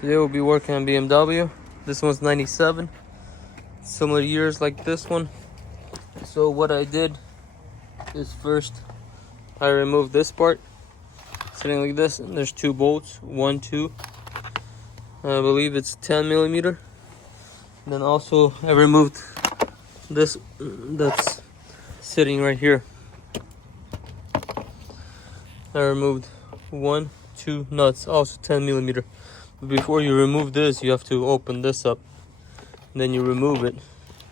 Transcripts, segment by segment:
Today we'll be working on BMW. This one's 97. Similar years like this one. So what I did is first I removed this part, sitting like this, and there's two bolts, 1, 2. I believe it's 10 millimeter. And then also I removed this that's sitting right here. I removed 1, 2 nuts, also 10 millimeter. But before you remove this, you have to open this up. And then you remove it.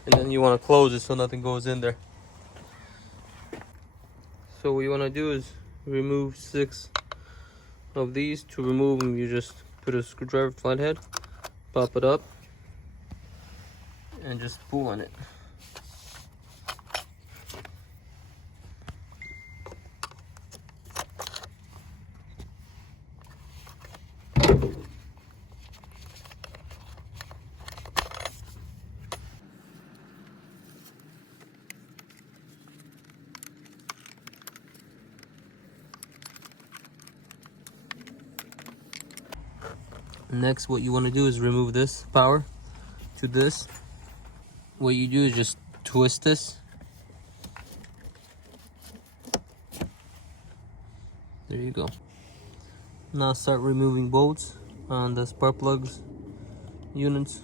And then you want to close it so nothing goes in there. So what you want to do is remove 6 of these. To remove them, you just put a screwdriver flathead, pop it up, and just pull on it. Next, what you want to do is remove this power to this. What you do is just twist this. There you go. Now start removing bolts on the spark plugs units.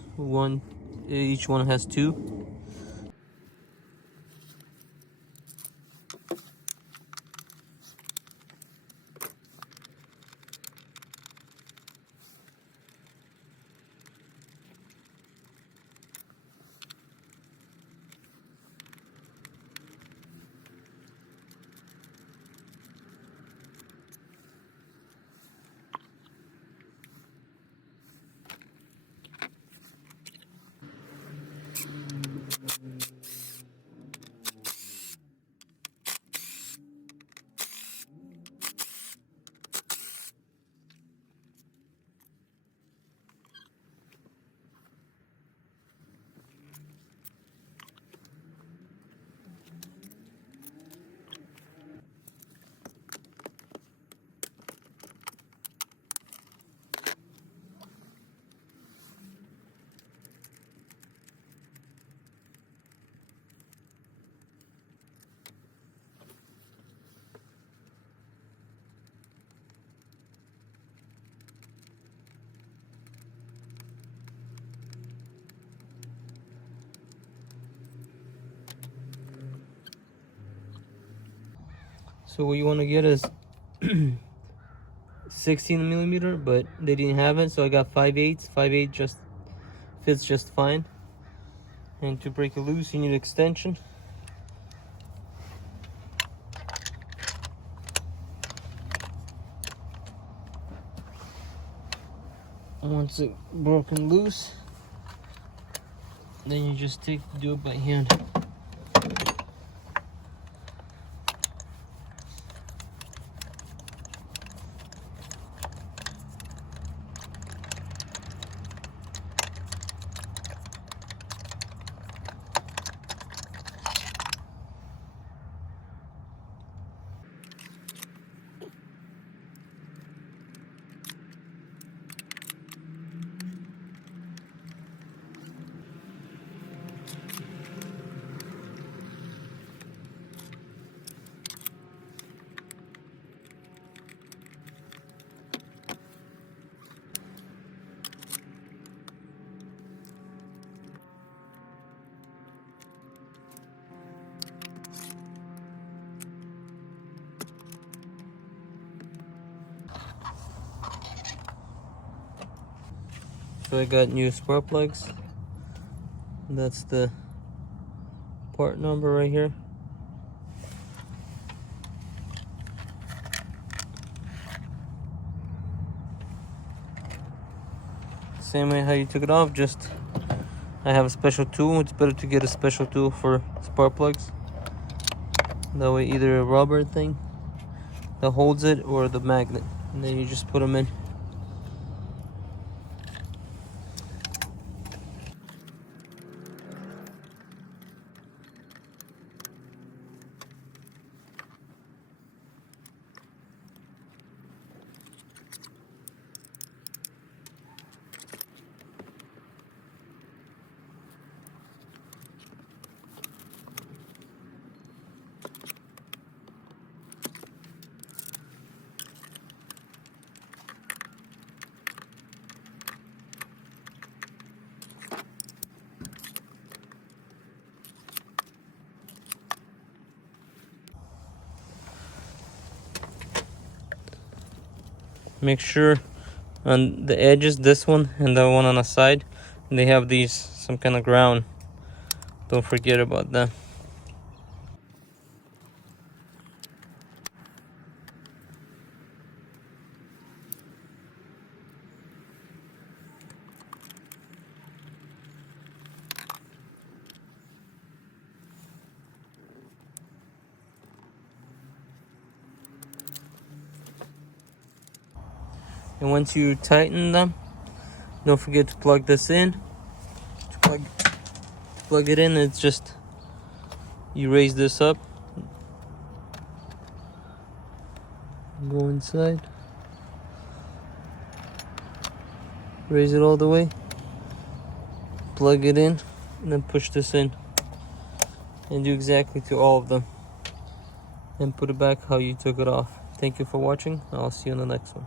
Each one has 2. So what you want to get is 16 millimeter, but they didn't have it, so I got 5/8. 5/8 just fits just fine. And to break it loose, you need extension. Once it's broken loose, then you just do it by hand. So I got new spark plugs. That's the part number right here. Same way how you took it off, just I have a special tool. It's better to get a special tool for spark plugs. That way either a rubber thing that holds it or the magnet. And then you just put them in. Make sure on the edges, this one and the one on the side, they have these some kind of ground. Don't forget about that. And once you tighten them, don't forget to plug this in. To plug it in, it's just, you raise this up, go inside, raise it all the way, plug it in, and then push this in. And do exactly to all of them. And put it back how you took it off. Thank you for watching. I'll see you on the next one.